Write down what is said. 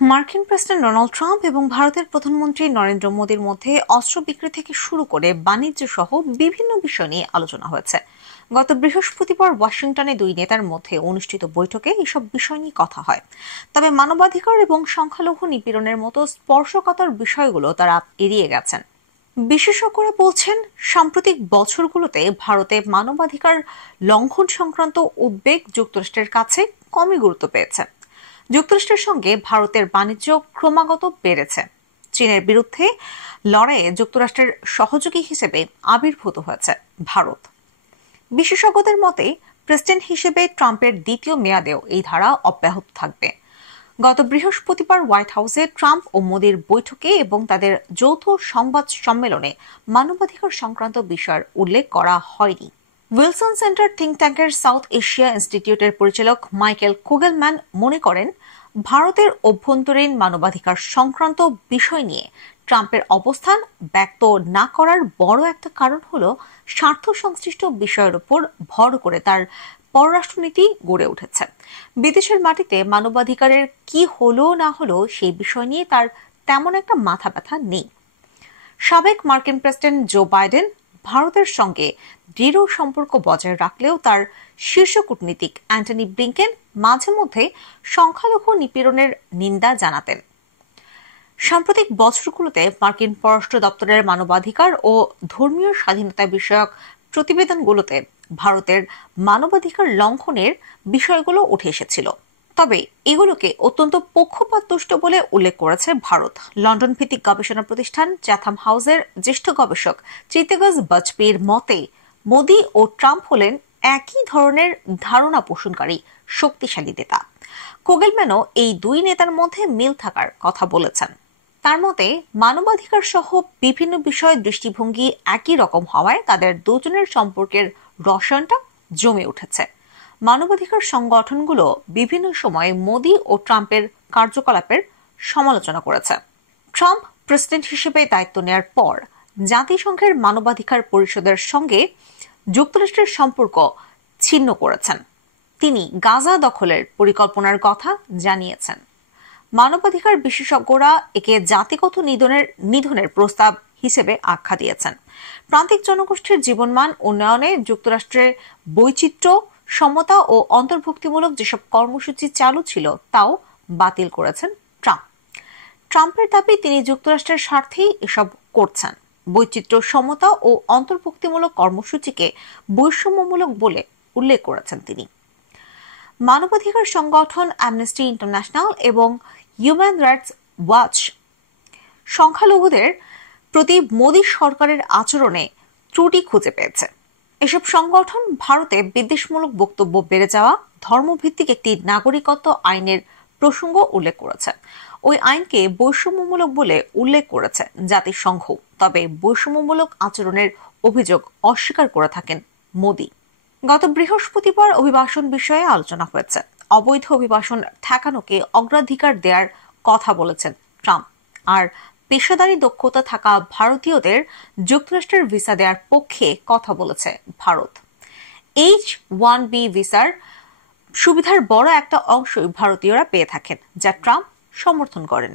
মার্কিন president Donald Trump এবং ভারতের প্রধানমন্ত্রী নরেন্দ্র মোদীর মধ্যে অস্ত্র বিক্রি থেকে শুরু করে বাণিজ্য সহ বিভিন্ন বিষয় নিয়ে আলোচনা হয়েছে। গত বৃহস্পতিবার ওয়াশিংটনে দুই নেতার মধ্যে অনুষ্ঠিত বৈঠকে এসব বিষয় নিয়ে কথা হয়। তবে মানবাধিকার এবং সংখ্যালঘু নিপীড়নের মতো স্পর্শকাতর বিষয়গুলো তারা এড়িয়ে গেছেন। বিশেষজ্ঞরা বলছেন, সাম্প্রতিক বছরগুলোতে ভারতে মানবাধিকার লঙ্ঘন সংক্রান্ত উদ্বেগ যুক্তরাষ্ট্রের কাছে কমই গুরুত্ব পেয়েছে। যুক্তরাষ্ট্রের সঙ্গে ভারতের বাণিজ্য ক্রমাগত বেড়েছে। চীনের বিরুদ্ধে লড়াইয়ে যুক্তরাষ্ট্রের সহযোগী হিসেবে আবির্ভূত হয়েছে ভারত। বিশেষজ্ঞদের মতে, প্রেসিডেন্ট হিসেবে ট্রাম্পের দ্বিতীয় মেয়াদেও এই ধারা অব্যাহত থাকবে। গত বৃহস্পতিবার হোয়াইট হাউসে ট্রাম্প ও মোদির বৈঠকে এবং তাদের যৌথ সংবাদ সম্মেলনে মানবাধিকার সংক্রান্ত বিষয়ের উল্লেখ করা হয়নি। উইলসন সেন্টার থিঙ্ক ট্যাঙ্কের সাউথ এশিয়া ইনস্টিটিউটের পরিচালক মাইকেল কুগেলম্যান মনে করেন, ভারতের অভ্যন্তরীণ মানবাধিকার সংক্রান্ত বিষয় নিয়ে ট্রাম্পের অবস্থান ব্যক্ত না করার বড় একটা কারণ হল স্বার্থ সংশ্লিষ্ট বিষয়ের উপর ভর করে তার পররাষ্ট্রনীতি গড়ে উঠেছে। বিদেশের মাটিতে মানবাধিকারের কি হলো না হলো সেই বিষয় নিয়ে তার তেমন একটা মাথা ব্যথা নেই। সাবেক মার্কিন প্রেসিডেন্ট জো বাইডেন ভারতের সঙ্গে দৃঢ় সম্পর্ক বজায় রাখলেও তার শীর্ষ কূটনীতিক অ্যান্টনি ব্লিংকেন মাঝে মধ্যে সংখ্যালঘু নিপীড়নের নিন্দা জানাতেন। সাম্প্রতিক বছরগুলোতে মার্কিন পররাষ্ট্র দপ্তরের মানবাধিকার ও ধর্মীয় স্বাধীনতা বিষয়ক প্রতিবেদনগুলোতে ভারতের মানবাধিকার লঙ্ঘনের বিষয়গুলো উঠে এসেছিল। তবে এগুলোকে অত্যন্ত পক্ষপাতদুষ্ট বলে উল্লেখ করেছে ভারত। লন্ডন ভিত্তিক গবেষণা প্রতিষ্ঠান চ্যাথাম হাউসের জ্যেষ্ঠ গবেষক চিত্তেগজ বাজপেয়ীর মতে, মোদি ও ট্রাম্প হলেন একই ধরনের ধারণা পোষণকারী শক্তিশালী নেতা। কোগেলম্যানও এই দুই নেতার মধ্যে মিল থাকার কথা বলেছেন। তার মতে, মানবাধিকার সহ বিভিন্ন বিষয়ে দৃষ্টিভঙ্গি একই রকম হওয়ায় তাদের দুজনের সম্পর্কের রসায়নটা জমে উঠেছে। মানবাধিকার সংগঠনগুলো বিভিন্ন সময়ে মোদি ও ট্রাম্পের কার্যকলাপের সমালোচনা করেছে। ট্রাম্প প্রেসিডেন্ট হিসেবে দায়িত্ব নেয়ার পর জাতিসংঘের মানবাধিকার পরিষদের সঙ্গে যুক্তরাষ্ট্রের সম্পর্ক ছিন্ন করেছেন। তিনি গাজা দখলের পরিকল্পনার কথা জানিয়েছেন। মানবাধিকার বিশেষজ্ঞরা একে জাতিগত নিধনের প্রস্তাব হিসেবে আখ্যা দিয়েছেন। প্রান্তিক জনগোষ্ঠীর জীবনমান উন্নয়নে যুক্তরাষ্ট্রের বৈচিত্র্য, সমতা ও অন্তর্ভুক্তিমূলক যেসব কর্মসূচি চালু ছিল তাও বাতিল করেছেন ট্রাম্প। ট্রাম্পের দাবি, তিনি যুক্তরাষ্ট্রের স্বার্থেই এসব করছেন। বৈচিত্র্য, সমতা ও অন্তর্ভুক্তিমূলক কর্মসূচিকে বৈষম্যমূলক বলে উল্লেখ করেছেন তিনি। মানবাধিকার সংগঠন অ্যামনেস্টি ইন্টারন্যাশনাল এবং হিউম্যান রাইটস ওয়াচ সংখ্যালঘুদের প্রতি মোদী সরকারের আচরণে ত্রুটি খুঁজে পেয়েছে। এসব সংগঠন ভারতে বিদ্বেষমূলক বক্তব্য বেড়ে যাওয়া, ধর্মভিত্তিক একটি নাগরিকত্ব আইনের প্রসঙ্গ উল্লেখ করেছে। ওই আইনকে বৈষম্যমূলক বলে উল্লেখ করেছে জাতিসংঘ। তবে বৈষম্যমূলক আচরণের অভিযোগ অস্বীকার করে থাকেন মোদী। গত বৃহস্পতিবার অভিবাসন বিষয়ে আলোচনা হয়েছে। অবৈধ অভিবাসন ঠেকানোকে অগ্রাধিকার দেওয়ার কথা বলেছেন ট্রাম্প। আর পেশাদারী দক্ষতা থাকা ভারতীয়দের যুক্তরাষ্ট্রের ভিসা দেওয়ার পক্ষে কথা বলেছে ভারত। H-1B ভিসার সুবিধার বড় একটা অংশই ভারতীয়রা পেয়ে থাকেন, যা ট্রাম্প সমর্থন করেন।